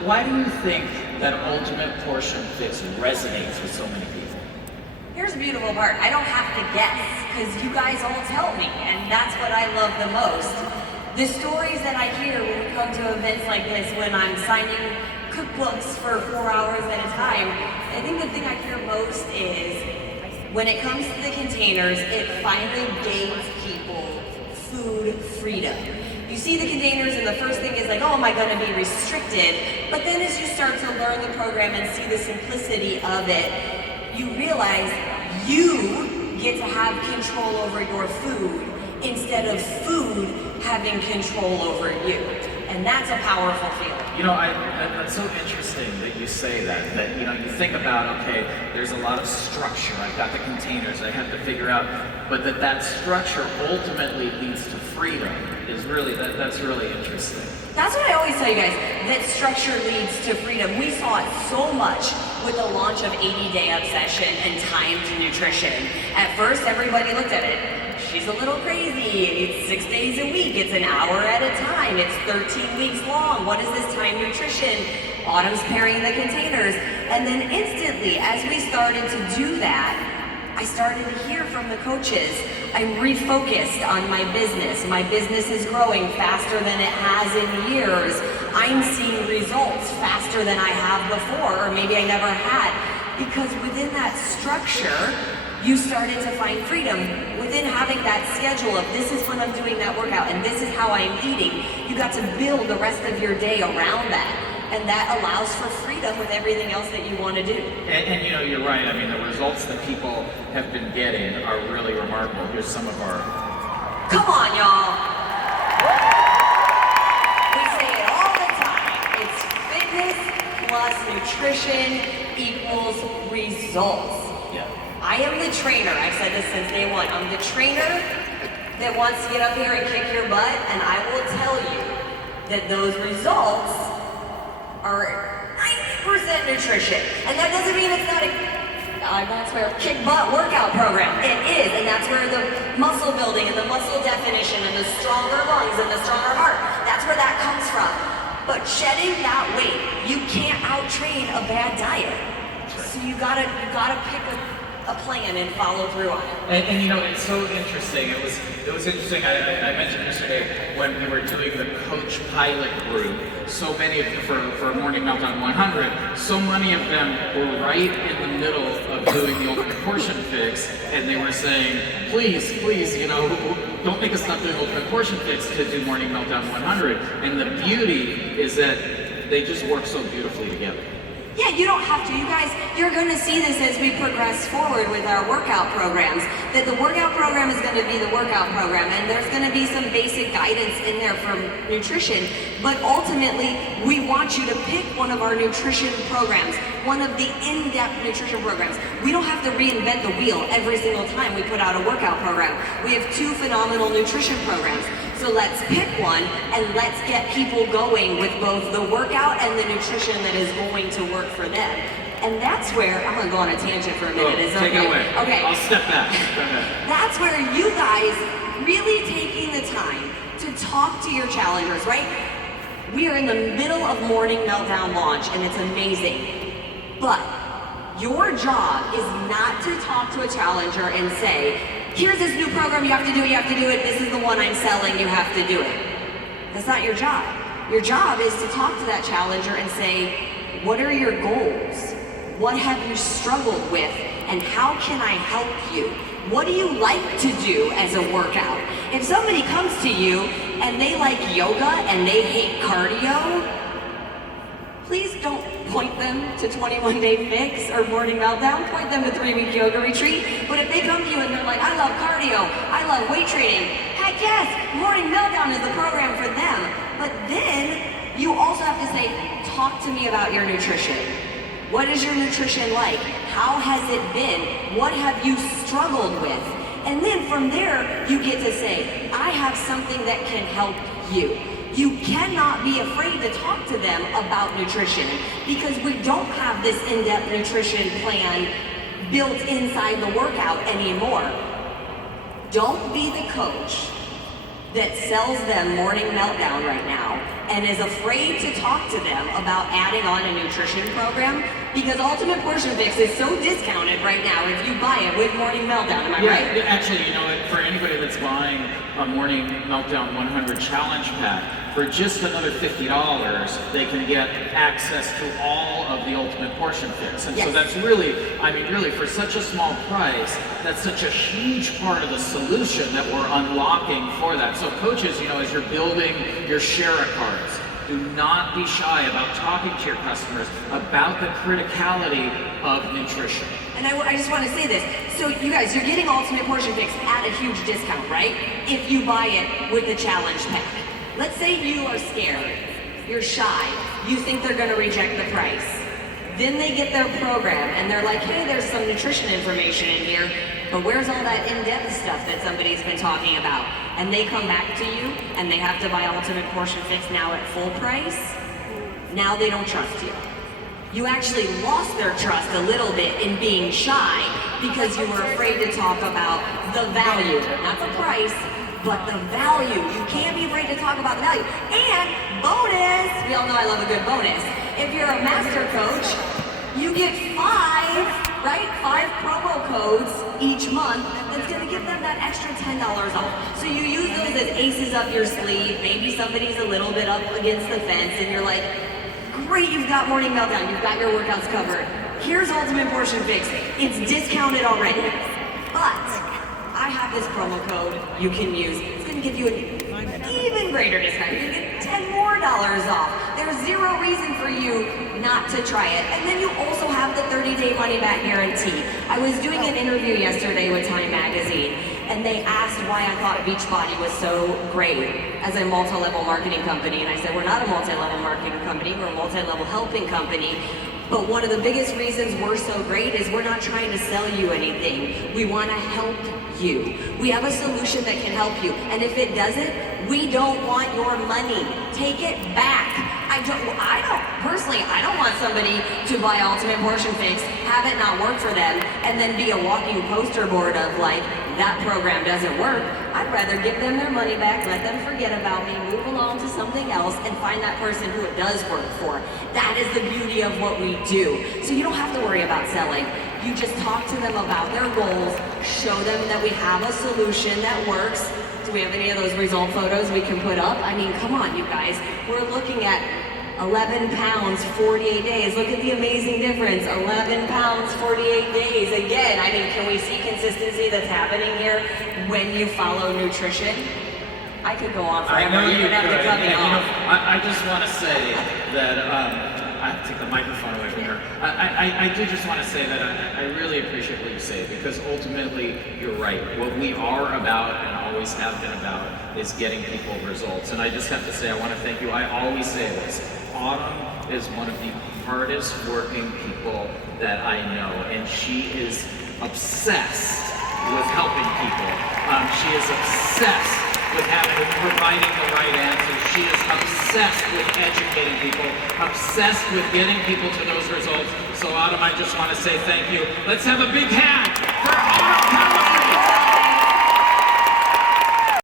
Why do you think that Ultimate Portion Fix resonates with so many people? Here's the beautiful part. I don't have to guess, because you guys all tell me, and that's what I love the most. The stories that I hear when we come to events like this, when I'm signing cookbooks for 4 hours at a time, I think the thing I hear most is, when it comes to the containers, it finally gave people food freedom. You see the containers and the first thing is like, oh, am I gonna be restricted? But then as you start to learn the program and see the simplicity of it, you realize you get to have control over your food instead of food having control over you. And that's a powerful feeling. You know, that's so interesting that you say that, you know, you think about, okay, there's a lot of structure, I've got the containers, I have to figure out, but that structure ultimately leads to freedom is really, that's really interesting. That's what I always tell you guys, that structure leads to freedom. We saw it so much with the launch of 80-Day Obsession and Timed Nutrition. At first, everybody looked at it. She's a little crazy. It's 6 days a week. It's an hour at a time. It's 13 weeks long. What is this timed nutrition? Autumn's pairing the containers. And then instantly, as we started to do that, I started to hear from the coaches. I'm refocused on my business. My business is growing faster than it has in years. I'm seeing results faster than I have before, or maybe I never had. Because within that structure, you started to find freedom. Within having that schedule of this is when I'm doing that workout and this is how I'm eating, you got to build the rest of your day around that. And that allows for freedom with everything else that you want to do. And you know, you're right. I mean, the results that people have been getting are really remarkable. Here's some of our... Come on, y'all. We say it all the time. It's fitness plus nutrition equals results. Yeah. I am the trainer. I've said this since day one. I'm the trainer that wants to get up here and kick your butt, and I will tell you that those results are 90% nutrition. And that doesn't mean it's not that's where kick butt workout program. It is, and that's where the muscle building and the muscle definition and the stronger lungs and the stronger heart, that's where that comes from. But shedding that weight, you can't out-train a bad diet. So you gotta pick a plan and follow through on it. And you know, it's so interesting. It was interesting. I mentioned yesterday when we were doing the coach pilot group. So many of them for Morning Meltdown 100. So many of them were right in the middle of doing the Ultimate Portion Fix, and they were saying, please, you know, don't make us stop doing Ultimate Portion Fix to do Morning Meltdown 100. And the beauty is that they just work so beautifully together. Yeah, you don't have to. You guys, you're going to see this as we progress forward with our workout programs, that the workout program is going to be the workout program, and there's going to be some basic guidance in there for nutrition, but ultimately, we want you to pick one of our nutrition programs, one of the in-depth nutrition programs. We don't have to reinvent the wheel every single time we put out a workout program. We have 2 phenomenal nutrition programs. So let's pick one and let's get people going with both the workout and the nutrition that is going to work for them. And that's where, I'm gonna go on a tangent for a minute. Is take okay? it away. Okay. I'll step back. That's where you guys really taking the time to talk to your challengers, right? We are in the middle of Morning Meltdown launch and it's amazing. But your job is not to talk to a challenger and say, here's this new program, you have to do it, this is the one I'm selling, you have to do it. That's not your job. Your job is to talk to that challenger and say, what are your goals? What have you struggled with? And how can I help you? What do you like to do as a workout? If somebody comes to you and they like yoga and they hate cardio, please don't point them to 21-Day Fix or Morning Meltdown. Point them to 3-Week Yoga Retreat. But if they come to you and they're like, I love cardio, I love weight training, heck yes, Morning Meltdown is the program for them. But then you also have to say, talk to me about your nutrition. What is your nutrition like? How has it been? What have you struggled with? And then from there, you get to say, I have something that can help you. You cannot be afraid to talk to them about nutrition because we don't have this in-depth nutrition plan built inside the workout anymore. Don't be the coach that sells them Morning Meltdown right now and is afraid to talk to them about adding on a nutrition program because Ultimate Portion Fix is so discounted right now if you buy it with Morning Meltdown. Am I right? Yeah, actually, you know, for anybody that's buying a Morning Meltdown 100 Challenge Pack, for just another $50, they can get access to all of the Ultimate Portion Fix. And so that's really, I mean, really, for such a small price, that's such a huge part of the solution that we're unlocking for that. So coaches, you know, as you're building your Share-a cards, do not be shy about talking to your customers about the criticality of nutrition. And I just want to say this. So you guys, you're getting Ultimate Portion Fix at a huge discount, right? If you buy it with the challenge pack. Let's say you are scared, you're shy, you think they're going to reject the price. Then they get their program and they're like, hey, there's some nutrition information in here, but where's all that in-depth stuff that somebody's been talking about? And they come back to you and they have to buy Ultimate Portion Fix now at full price. Now they don't trust you. You actually lost their trust a little bit in being shy because you were afraid to talk about the value, not the price, but the value. You can't be afraid to talk about the value. And bonus, we all know I love a good bonus. If you're a master coach, you get 5 promo codes each month that's gonna give them that extra $10 off. So you use those as aces up your sleeve. Maybe somebody's a little bit up against the fence and you're like, great, you've got Morning Meltdown, you've got your workouts covered. Here's Ultimate Portion Fix. It's discounted already, but I have this promo code you can use. It's going to give you an even greater discount. You're going to get $10 more off. There's zero reason for you not to try it. And then you also have the 30-day money-back guarantee. I was doing an interview yesterday with Time Magazine, and they asked why I thought Beachbody was so great as a multi-level marketing company. And I said, we're not a multi-level marketing company, we're a multi-level helping company. But one of the biggest reasons we're so great is we're not trying to sell you anything. We want to help you. We have a solution that can help you. And if it doesn't, we don't want your money. Take it back. I don't want somebody to buy Ultimate Portion Fix, have it not work for them, and then be a walking poster board of like, that program doesn't work. I'd rather give them their money back, let them forget about me, move along to something else, and find that person who it does work for. That is the beauty of what we do. So you don't have to worry about selling. You just talk to them about their goals, show them that we have a solution that works. Do we have any of those result photos we can put up? I mean, come on, you guys. We're looking at 11 pounds, 48 days. Look at the amazing difference. 11 pounds, 48 days. Again, I mean, can we see consistency that's happening here when you follow nutrition? I could go on forever. I know you You're gonna have to cut me off. You know, I just want to say that, I have to take the microphone away from her. I do just want to say that I really appreciate what you say, because ultimately you're right. What we are about and always have been about is getting people results. And I just have to say, I want to thank you. I always say this. Autumn is one of the hardest working people that I know, and she is obsessed with helping people. She is obsessed with providing the right answers. She is obsessed with educating people, obsessed with getting people to those results. So Autumn, I just want to say thank you. Let's have a big hand